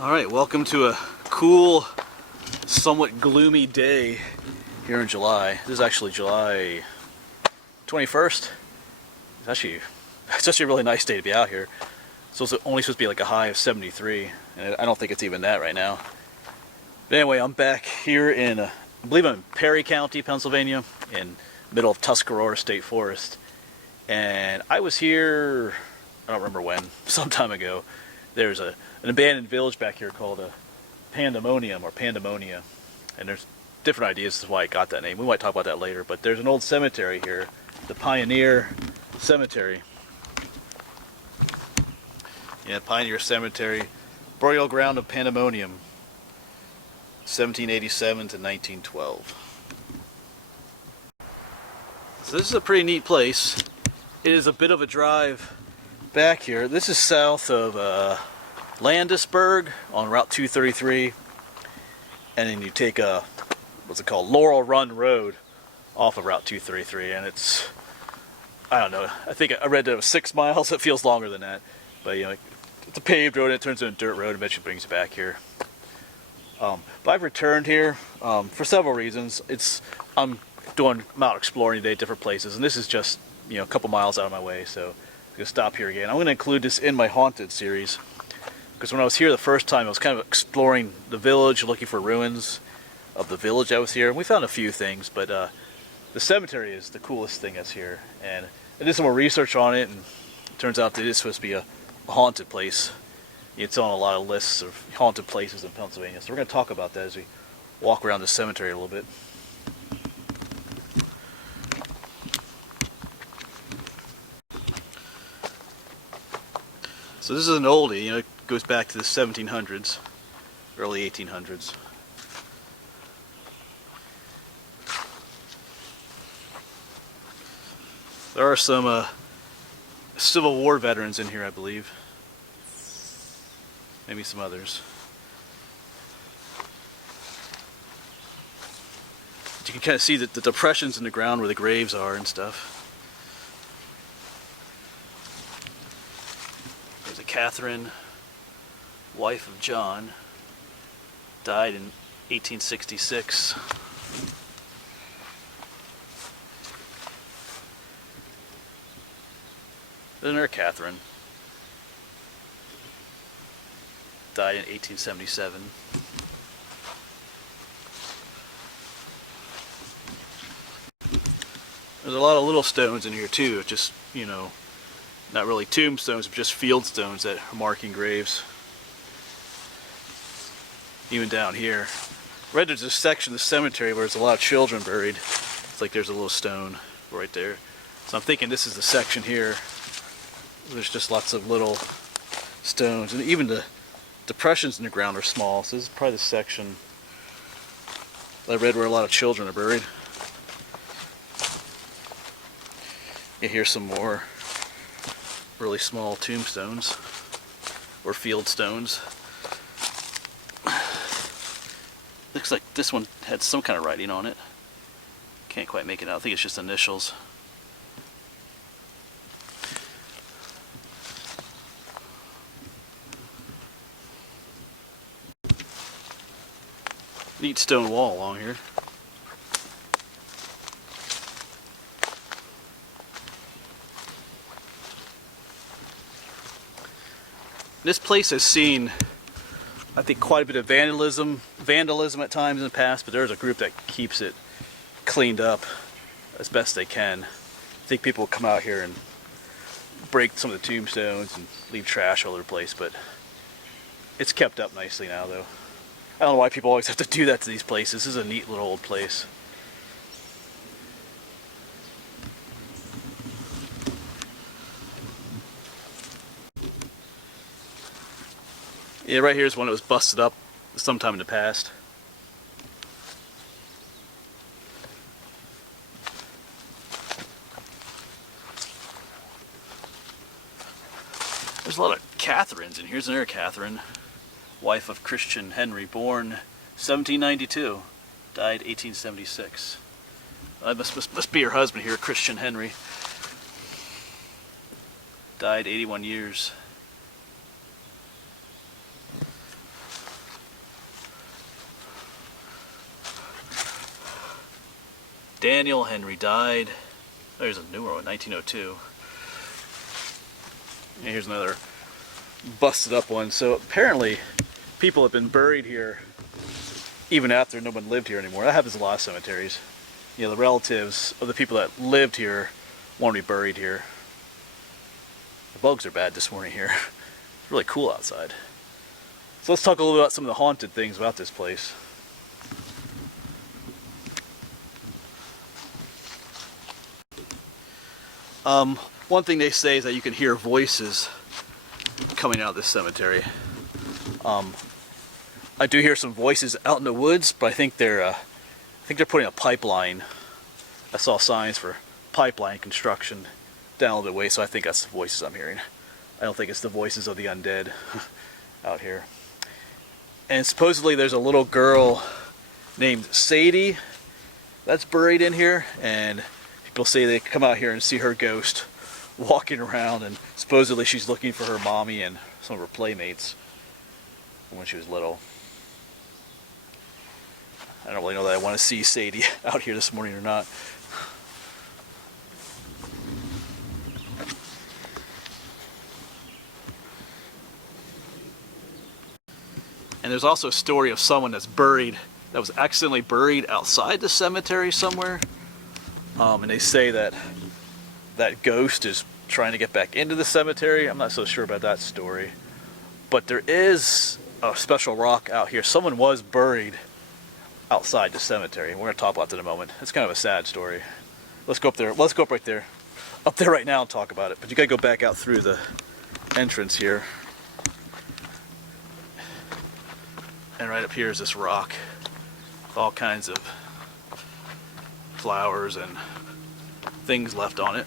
Alright, welcome to a cool, somewhat gloomy day here in July. This is actually July 21st. It's actually a really nice day to be out here. So it's only supposed to be like a high of 73, and I don't think it's even that right now. But anyway, I'm back here in, I believe I'm in Perry County, Pennsylvania, in the middle of Tuscarora State Forest. And I was here, I don't remember when, some time ago. There's an abandoned village back here called Pandemonium or Pandemonia, and there's different ideas as to why it got that name. We might talk about that later, but there's an old cemetery here, the Pioneer Cemetery. Yeah, Pioneer Cemetery, burial ground of Pandemonium, 1787 to 1912. So this is a pretty neat place. It is a bit of a drive back here. This is south of Landisburg on Route 233, and then you take a, what's it called, Laurel Run Road off of Route 233, and it's, I don't know, I think I read that it was 6 miles. It feels longer than that, but you know, it's a paved road and it turns into a dirt road and eventually brings you back here. But I've returned here for several reasons. I'm out exploring today, different places, and this is just, you know, a couple miles out of my way, so I'm going to stop here again. I'm going to include this in my haunted series, because when I was here the first time, I was kind of exploring the village, looking for ruins of the village I was here, and we found a few things, but the cemetery is the coolest thing that's here, and I did some more research on it, and it turns out that it is supposed to be a haunted place. It's on a lot of lists of haunted places in Pennsylvania, so we're going to talk about that as we walk around the cemetery a little bit. So this is an oldie, you know, it goes back to the 1700s, early 1800s. There are some Civil War veterans in here, I believe. Maybe some others. But you can kind of see the depressions in the ground where the graves are and stuff. Catherine, wife of John, died in 1866. Then there's Catherine, died in 1877. There's a lot of little stones in here too, just, you know, not really tombstones, but just field stones that are marking graves. Even down here. Right, there's a section of the cemetery where there's a lot of children buried. It's like there's a little stone right there. So I'm thinking this is the section here. There's just lots of little stones. And even the depressions in the ground are small. So this is probably the section I read where a lot of children are buried. Yeah, here's some more really small tombstones or field stones. Looks like this one had some kind of writing on it. Can't quite make it out. I think it's just initials. Neat stone wall along here. This place has seen, I think, quite a bit of vandalism at times in the past, but there's a group that keeps it cleaned up as best they can. I think people will come out here and break some of the tombstones and leave trash all over the place, but it's kept up nicely now, though. I don't know why people always have to do that to these places. This is a neat little old place. Yeah, right here is one that was busted up sometime in the past. There's a lot of Catherines, and here's another Catherine, wife of Christian Henry, born 1792, died 1876. Must be her husband here, Christian Henry. Died 81 years. Daniel Henry died. There's a newer one, 1902. And here's another busted up one. So apparently people have been buried here even after no one lived here anymore. That happens in a lot of cemeteries. You know, the relatives of the people that lived here want to be buried here. The bugs are bad this morning here. It's really cool outside. So let's talk a little bit about some of the haunted things about this place. One thing they say is that you can hear voices coming out of this cemetery. I do hear some voices out in the woods, but I think they're putting a pipeline. I saw signs for pipeline construction down a little bit away, so I think that's the voices I'm hearing. I don't think it's the voices of the undead out here. And supposedly there's a little girl named Sadie that's buried in here, and people say they come out here and see her ghost walking around, and supposedly she's looking for her mommy and some of her playmates from when she was little. I don't really know that I want to see Sadie out here this morning or not. And there's also a story of someone that was accidentally buried outside the cemetery somewhere. And they say that that ghost is trying to get back into the cemetery. I'm not so sure about that story. But there is a special rock out here. Someone was buried outside the cemetery. We're going to talk about that in a moment. It's kind of a sad story. Let's go up there. Let's go up right there. Up there right now and talk about it. But you got to go back out through the entrance here. And right up here is this rock with all kinds of flowers and things left on it.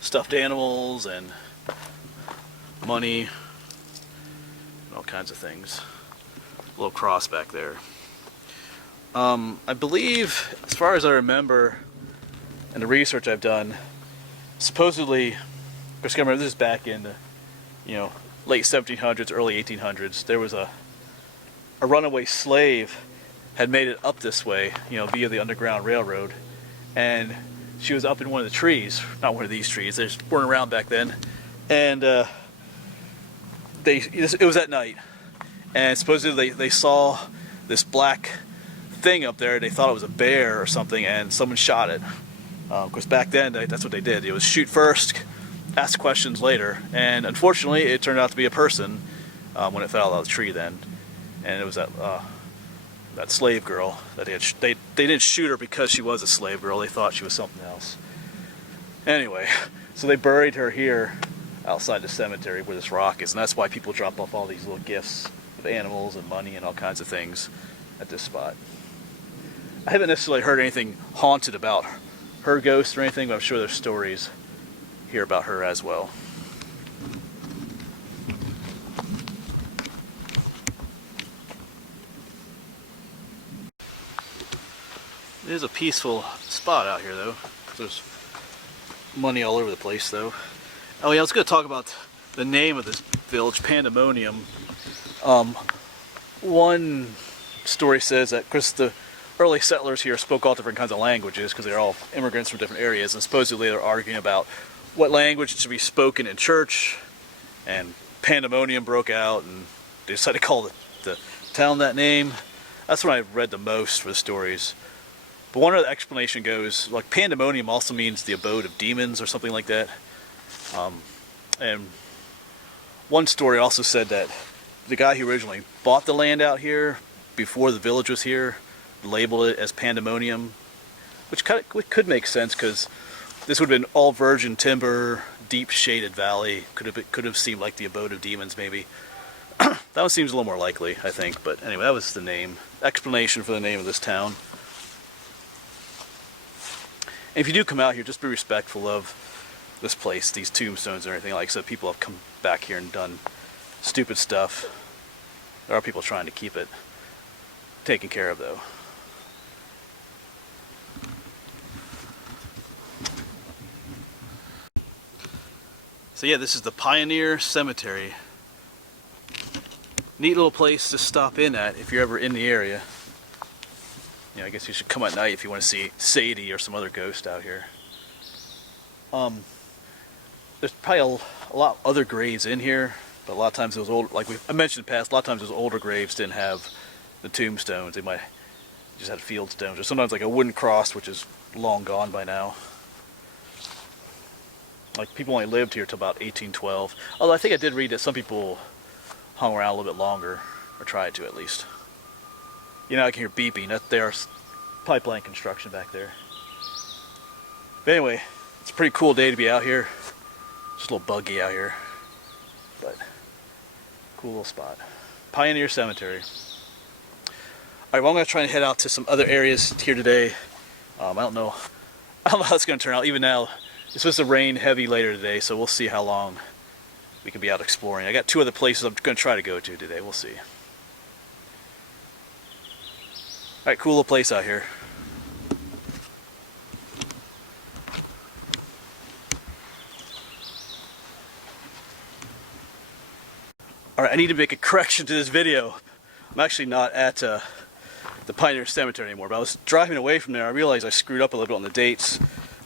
Stuffed animals and money and all kinds of things. A little cross back there. I believe, as far as I remember, and the research I've done, supposedly, of course, remember this is back in the, late 1700s, early 1800s. There was a runaway slave had made it up this way, via the Underground Railroad, and she was up in one of the trees, not one of these trees. They weren't around back then, and it was at night, and supposedly they saw this black thing up there. They thought it was a bear or something, and someone shot it. Of course, back then that's what they did. It was shoot first, ask questions later, and unfortunately, it turned out to be a person when it fell out of the tree. Then, and it was that slave girl that they didn't shoot her because she was a slave girl. They thought she was something else. Anyway, so they buried her here outside the cemetery where this rock is, and that's why people drop off all these little gifts of animals and money and all kinds of things at this spot. I haven't necessarily heard anything haunted about her ghost or anything, but I'm sure there's stories here about her as well. It is a peaceful spot out here, though. There's money all over the place, though. Oh yeah, I was going to talk about the name of this village, Pandemonium. One story says that, of course, the early settlers here spoke all different kinds of languages because they're all immigrants from different areas, and supposedly they're arguing about what language should be spoken in church, and pandemonium broke out, and they decided to call the town that name. That's when I read the most for the stories. But one other explanation goes, like, pandemonium also means the abode of demons or something like that. And one story also said that the guy who originally bought the land out here before the village was here labeled it as Pandemonium, which could make sense because this would have been all virgin timber, deep shaded valley. Could have seemed like the abode of demons, maybe. That one seems a little more likely, I think. But anyway, that was the explanation for the name of this town. And if you do come out here, just be respectful of this place, these tombstones and everything. Like I said, people have come back here and done stupid stuff. There are people trying to keep it taken care of, though. So yeah, this is the Pioneer Cemetery. Neat little place to stop in at if you're ever in the area. You know, I guess you should come at night if you want to see Sadie or some other ghost out here. There's probably a lot other graves in here, but a lot of times those old, like I mentioned in the past, a lot of times those older graves didn't have the tombstones. They might just had field stones, or sometimes like a wooden cross, which is long gone by now. Like, people only lived here till about 1812. Although I think I did read that some people hung around a little bit longer, or tried to at least. You know, I can hear beeping. There's pipeline construction back there. But anyway, it's a pretty cool day to be out here. Just a little buggy out here, but cool little spot. Pioneer Cemetery. Alright, well, I'm going to try and head out to some other areas here today. I don't know how it's going to turn out. Even now, it's supposed to rain heavy later today, so we'll see how long we can be out exploring. I got 2 other places I'm going to try to go to today. We'll see. Alright, cool little place out here. Alright, I need to make a correction to this video. I'm actually not at the Pioneer Cemetery anymore, but I was driving away from there. I realized I screwed up a little bit on the dates.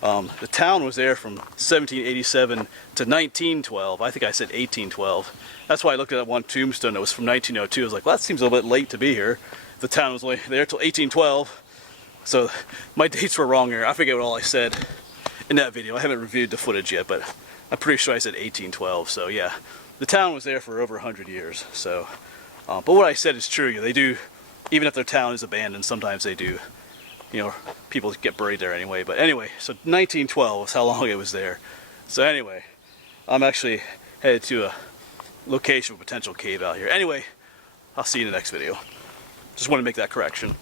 The town was there from 1787 to 1912. I think I said 1812. That's why I looked at that one tombstone that was from 1902. I was like, well, that seems a little bit late to be here. The town was only there till 1812. So my dates were wrong here. I forget what all I said in that video. I haven't reviewed the footage yet, but I'm pretty sure I said 1812. So yeah, the town was there for over 100 years. So, but what I said is true. They do, even if their town is abandoned, sometimes they do. You know, people get buried there anyway. But anyway, so 1912 is how long it was there. So anyway, I'm actually headed to a location of a potential cave out here. Anyway, I'll see you in the next video. Just want to make that correction.